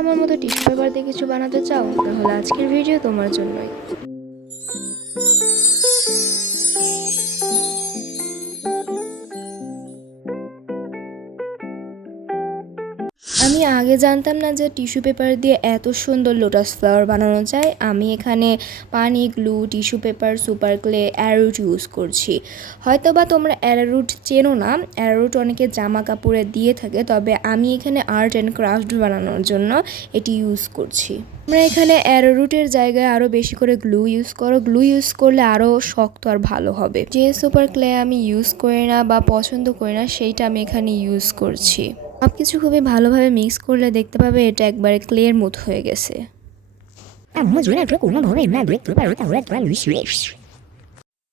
আমার মতো tissue paper দিয়ে কিছু বানাতে চাও, তাহলে আজকের ভিডিও তোমার জন্যই। আমি আগে জানতাম না যে টিস্যু পেপার দিয়ে এত সুন্দর লোটাস ফ্লাওয়ার বানানো যায়। আমি এখানে পানি, glue, tissue paper, super clay, arrowroot use করছি। হয়তো বা তোমরা অ্যারোরুট চেনো না, অ্যারোরুট অনেকে জামা কাপড়ে দিয়ে থাকে, তবে আমি এখানে আর্ট অ্যান্ড ক্রাফট বানানোর জন্য এটি ইউজ করছি। আমরা এখানে অ্যারোরুটের জায়গায় আরও বেশি করে গ্লু ইউজ করো। গ্লু ইউজ করলে আরও শক্ত আর ভালো হবে। যে সুপার ক্লে আমি ইউজ করি না বা পছন্দ করি না, সেইটা আমি এখানে ইউজ করছি। সব কিছু খুবই ভালোভাবে মিক্স করলে দেখতে পাবে এটা একবারে ক্লের মতো হয়ে গেছে।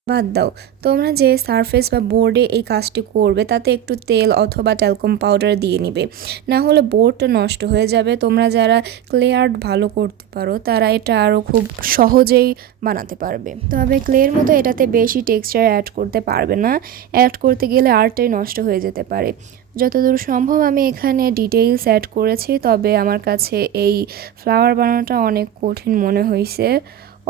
বাদ দাও, তোমরা যে সারফেস বা বোর্ডে এই কাজটি করবে তাতে একটু তেল অথবা ট্যালকম পাউডার দিয়ে নিবে, না হলে বোর্ডটা নষ্ট হয়ে যাবে। তোমরা যারা ক্লে আর্ট ভালো করতে পারো তারা এটা আরও খুব সহজেই বানাতে পারবে। তবে ক্লের মতো এটাতে বেশি টেক্সচার অ্যাড করতে পারবে না, অ্যাড করতে গেলে আর্টটাই নষ্ট হয়ে যেতে পারে। যতদূর সম্ভব আমি এখানে ডিটেইলস অ্যাড করেছি, তবে আমার কাছে এই ফ্লাওয়ার বানানোটা অনেক কঠিন মনে হয়েছে।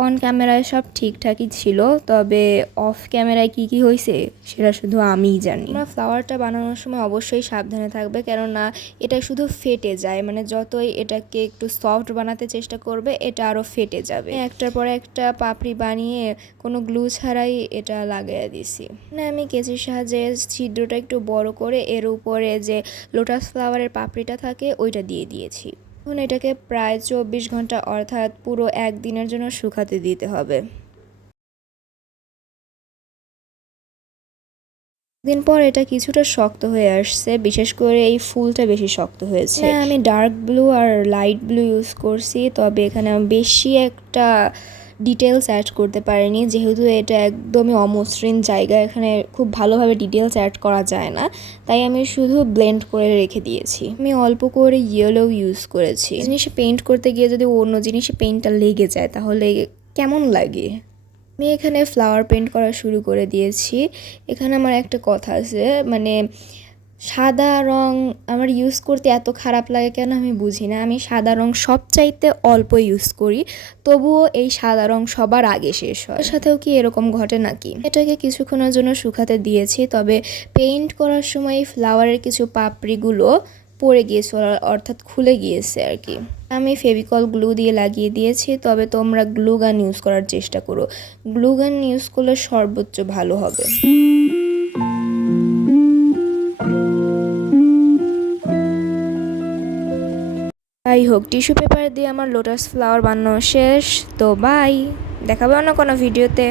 অন ক্যামেরায় সব ঠিকঠাকই ছিল, তবে অফ ক্যামেরায় কি হয়েছে সেটা শুধু আমিই জানি। তোমরা ফ্লাওয়ারটা বানানোর সময় অবশ্যই সাবধানে থাকবে, কেননা এটা শুধু ফেটে যায়। মানে যতই এটাকে একটু সফট বানাতে চেষ্টা করবে এটা আরও ফেটে যাবে। একটার পর একটা পাপড়ি বানিয়ে কোনো গ্লু ছাড়াই এটা লাগিয়ে দিছি। মানে আমি কেচির সাহায্যে ছিদ্রটা একটু বড় করে এর উপরে যে লোটাস ফ্লাওয়ারের পাপড়িটা থাকে ওইটা দিয়ে দিয়েছি। এখন এটাকে প্রায় 24 ঘন্টা অর্থাৎ পুরো একদিনের জন্য শুকাতে দিতে হবে। দিন পর এটা কিছুটা শক্ত হয়ে আসছে, বিশেষ করে এই ফুলটা বেশি শক্ত হয়েছে। আমি ডার্ক ব্লু আর লাইট ব্লু ইউজ করছি, তবে এখানে আমি বেশি একটা ডিটেলস অ্যাড করতে পারিনি, যেহেতু এটা একদমই অমসৃণ জায়গা, এখানে খুব ভালোভাবে ডিটেলস অ্যাড করা যায় না, তাই আমি শুধু ব্লেন্ড করে রেখে দিয়েছি। আমি অল্প করে ইয়েলো ইউজ করেছি। জিনিসে পেইন্ট করতে গিয়ে যদি অন্য জিনিসে পেইন্টটা লেগে যায় তাহলে কেমন লাগে। আমি এখানে ফ্লাওয়ার পেইন্ট করা শুরু করে দিয়েছি। এখানে আমার একটা কথা আছে, মানে সাদা রং আমার ইউজ করতে এত খারাপ লাগে কেন আমি বুঝি না। আমি সাদা রং সবচাইতে অল্প ইউজ করি, তবুও এই সাদা রং সবার আগে শেষ হয়। এর সাথেও কি এরকম ঘটে নাকি? এটাকে কিছুক্ষণের জন্য শুকাতে দিয়েছি, তবে পেইন্ট করার সময় ফ্লাওয়ারের কিছু পাপড়িগুলো পড়ে গিয়েছে, অর্থাৎ খুলে গিয়েছে আর কি। আমি ফেভিকল গ্লু দিয়ে লাগিয়ে দিয়েছি, তবে তোমরা গ্লু গান ইউজ করার চেষ্টা করো। গ্লু গান ইউজ করলে সর্বোচ্চ ভালো হবে। যাই হোক, টিস্যু পেপার দিয়ে আমার লোটাস ফ্লাওয়ার বানানো শেষ। তো বাই, দেখাবে অন্য কোনো ভিডিওতে।